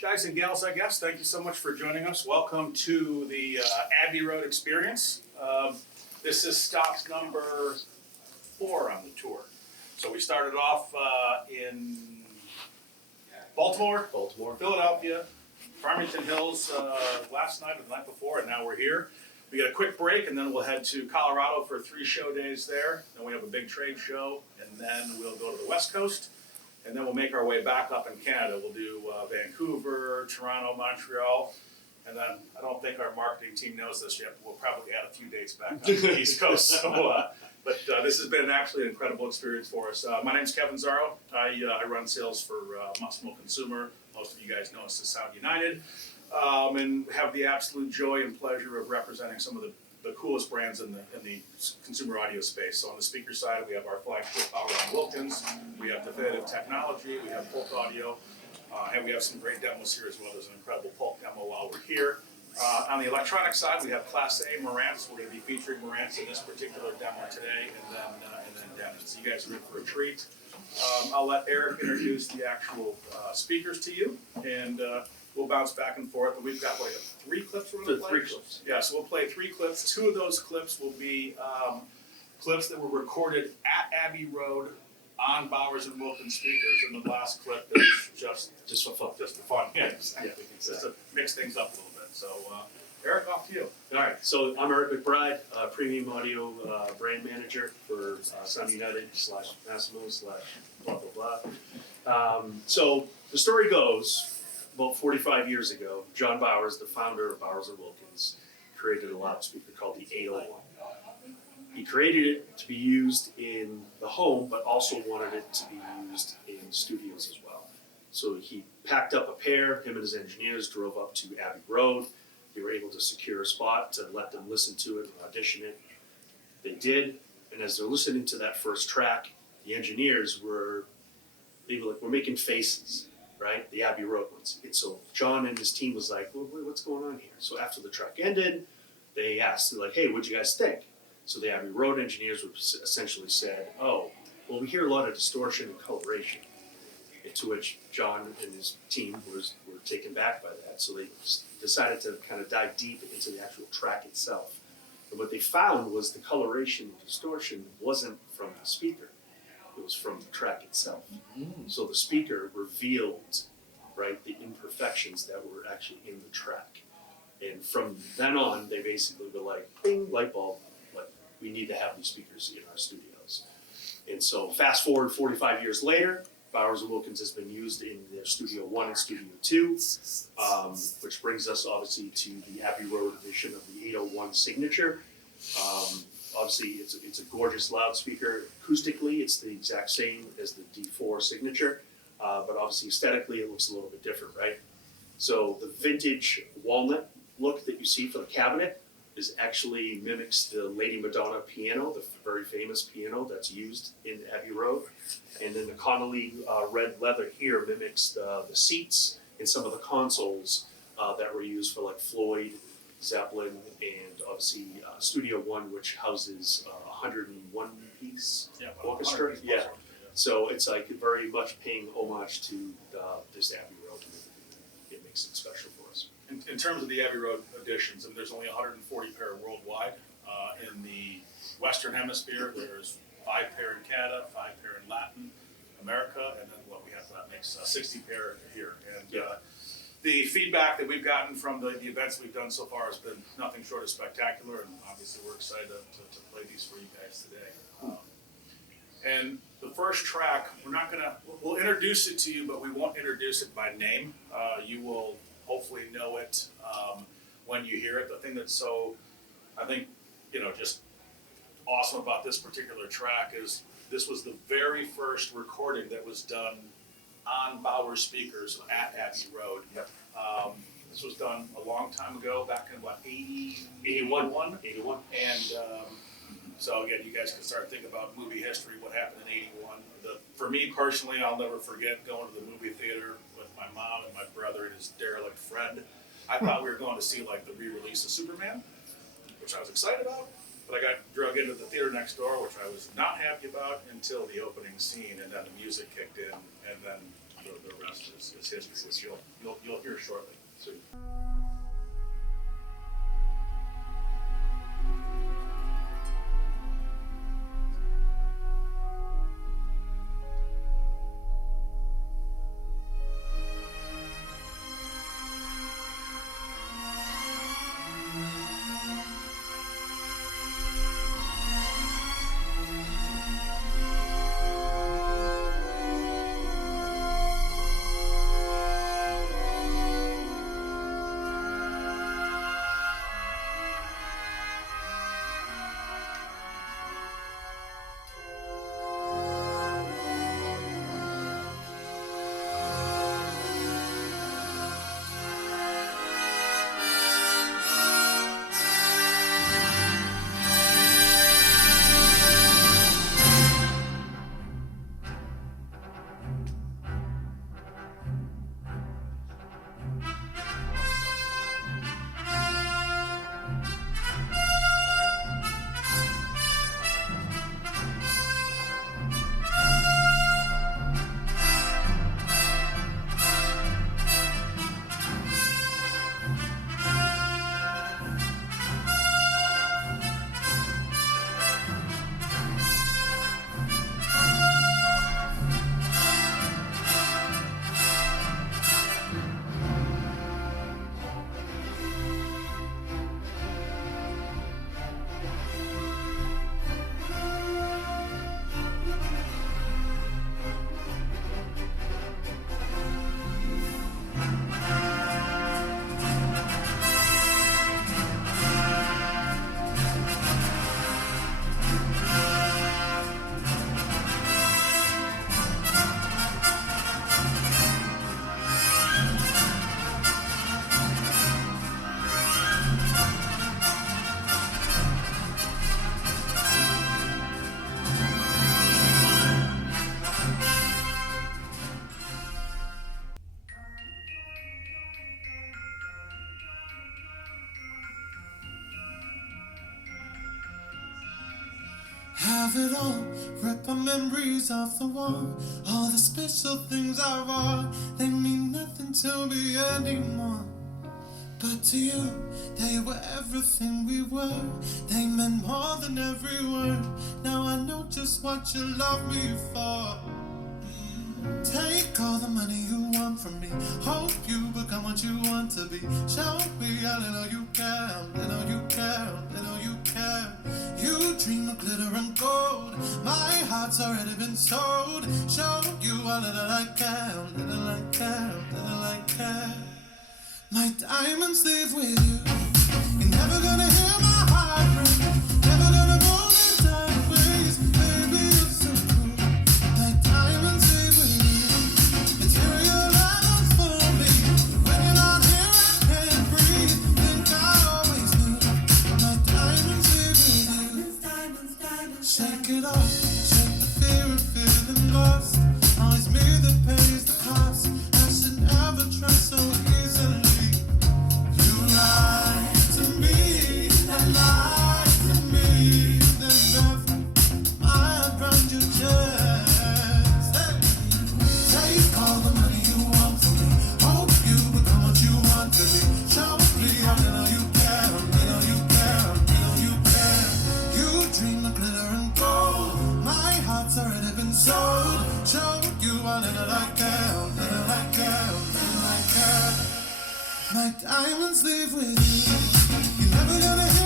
guys and gals, I guess. Thank you so much for joining us. Welcome to the Abbey Road experience. This is stop number 4 on the tour. So we started off in Baltimore, Philadelphia, Farmington Hills last night or the night before, and now we're here. We got a quick break, and then we'll head to Colorado for 3 show days there. Then we have a big trade show, and then we'll go to the West Coast. And then we'll make our way back up in Canada. We'll do Vancouver, Toronto, Montreal. And then I don't think our marketing team knows this yet, but we'll probably add a few dates back on the East Coast. So, but this has been actually an incredible experience for us. My name's Kevin Zarro. I run sales for Massimo Consumer. Most of you guys know us as Sound United. And have the absolute joy and pleasure of representing some of the coolest brands in the consumer audio space. So on the speaker side, we have our flagship Aperion Wilkins, we have Definitive Technology, we have Pulp Audio, and we have some great demos here as well. There's an incredible Pulp demo while we're here. On the electronic side, we have Class A Marantz. We're going to be featuring Marantz in this particular demo today, and then Devon. So you guys are in for a treat. I'll let Eric introduce the actual speakers to you, and we'll bounce back and forth, but we've got, 3 clips we're going to play? 3 clips. Yeah, so we'll play 3 clips. 2 of those clips will be clips that were recorded at Abbey Road on Bowers and Wilkins speakers, and the last clip is just for fun. Just for fun, yeah, exactly. Just to mix things up a little bit. So, Eric, off to you. All right, so I'm Eric McBride, Premium Audio Brand Manager for Sound United / Massimo / blah, blah, blah. So the story goes, about 45 years ago, John Bowers, the founder of Bowers & Wilkins, created a loudspeaker called the 801. He created it to be used in the home, but also wanted it to be used in studios as well. So he packed up a pair, him and his engineers drove up to Abbey Road. They were able to secure a spot to let them listen to it and audition it. They did, and as they're listening to that first track, the engineers were making faces. Right, the Abbey Road ones. And so John and his team was like, well, what's going on here? So after the track ended, they asked, like, hey, what'd you guys think? So the Abbey Road engineers essentially said, oh, well, we hear a lot of distortion and coloration. And to which John and his team were taken back by that. So they decided to kind of dive deep into the actual track itself. And what they found was the coloration and distortion wasn't from the speaker. It was from the track itself. So the speaker revealed, right, the imperfections that were actually in the track. And from then on, they basically were like, bing, light bulb, like, we need to have these speakers in our studios. And so fast forward 45 years later, Bowers & Wilkins has been used in their Studio 1 and Studio 2, which brings us obviously to the Abbey Road edition of the 801 Signature. Obviously, it's a gorgeous loudspeaker. Acoustically, it's the exact same as the D4 Signature, but obviously aesthetically, it looks a little bit different, right? So the vintage walnut look that you see for the cabinet actually mimics the Lady Madonna piano, the very famous piano that's used in Abbey Road. And then the Connolly red leather here mimics the seats and some of the consoles that were used for like Floyd, Zeppelin, and obviously Studio 1, which houses 101-piece orchestra. Yeah, so it's like very much paying homage to this Abbey Road. It makes it special for us. In terms of the Abbey Road editions, and there's only 140 pair worldwide. In the Western Hemisphere, there's 5 pair in Canada, 5 pair in Latin America, and then what we have that makes 60 pair here. And the feedback that we've gotten from the events we've done so far has been nothing short of spectacular, and obviously we're excited to play these for you guys today. And the first track, we'll introduce it to you, but we won't introduce it by name. You will hopefully know it when you hear it. The thing that's so, I think, just awesome about this particular track is this was the very first recording that was done on Bowers speakers at Abbey Road. Yep. This was done a long time ago, back in what, 81. And so again, you guys can start thinking about movie history, what happened in 81. For me personally, I'll never forget going to the movie theater with my mom and my brother and his derelict friend. I thought we were going to see like the re-release of Superman, which I was excited about. But I got drug into the theater next door, which I was not happy about until the opening scene, and then the music kicked in, and then the rest is history, which you'll have it all. Rip our memories off the wall. All the special things I wrought, they mean nothing to me anymore. But to you, they were everything we were. They meant more than every word. Now I know just what you love me for. Take all the money you want from me. Hope you become what you want to be. Show me how little you care, little you care, little you care. You dream of glitter and gold. My heart's already been sold. Show you how little I care, little I care, little I care. My diamonds live with you. You're never gonna hear my heart break. Never gonna roll me down ways. Baby, you're so cool. My diamonds live with you. Material items for me. When you're not here, I can't breathe. Think I always knew. My diamonds live with you. Diamonds, diamonds, shake it off. Shake the fear of feeling lost. Always me that pays the cost. I should never trust so easily. Lie to me, then lie to me, then wrap my arm around your chest. Hey. Take all the money you want from me. Hope you become what you want to be. Show me how little you care, little you care, little you care. You dream of glitter and gold. My heart's already been sold. Show you how little I care, little I care, little I care. My diamonds live with you. You're never gonna hear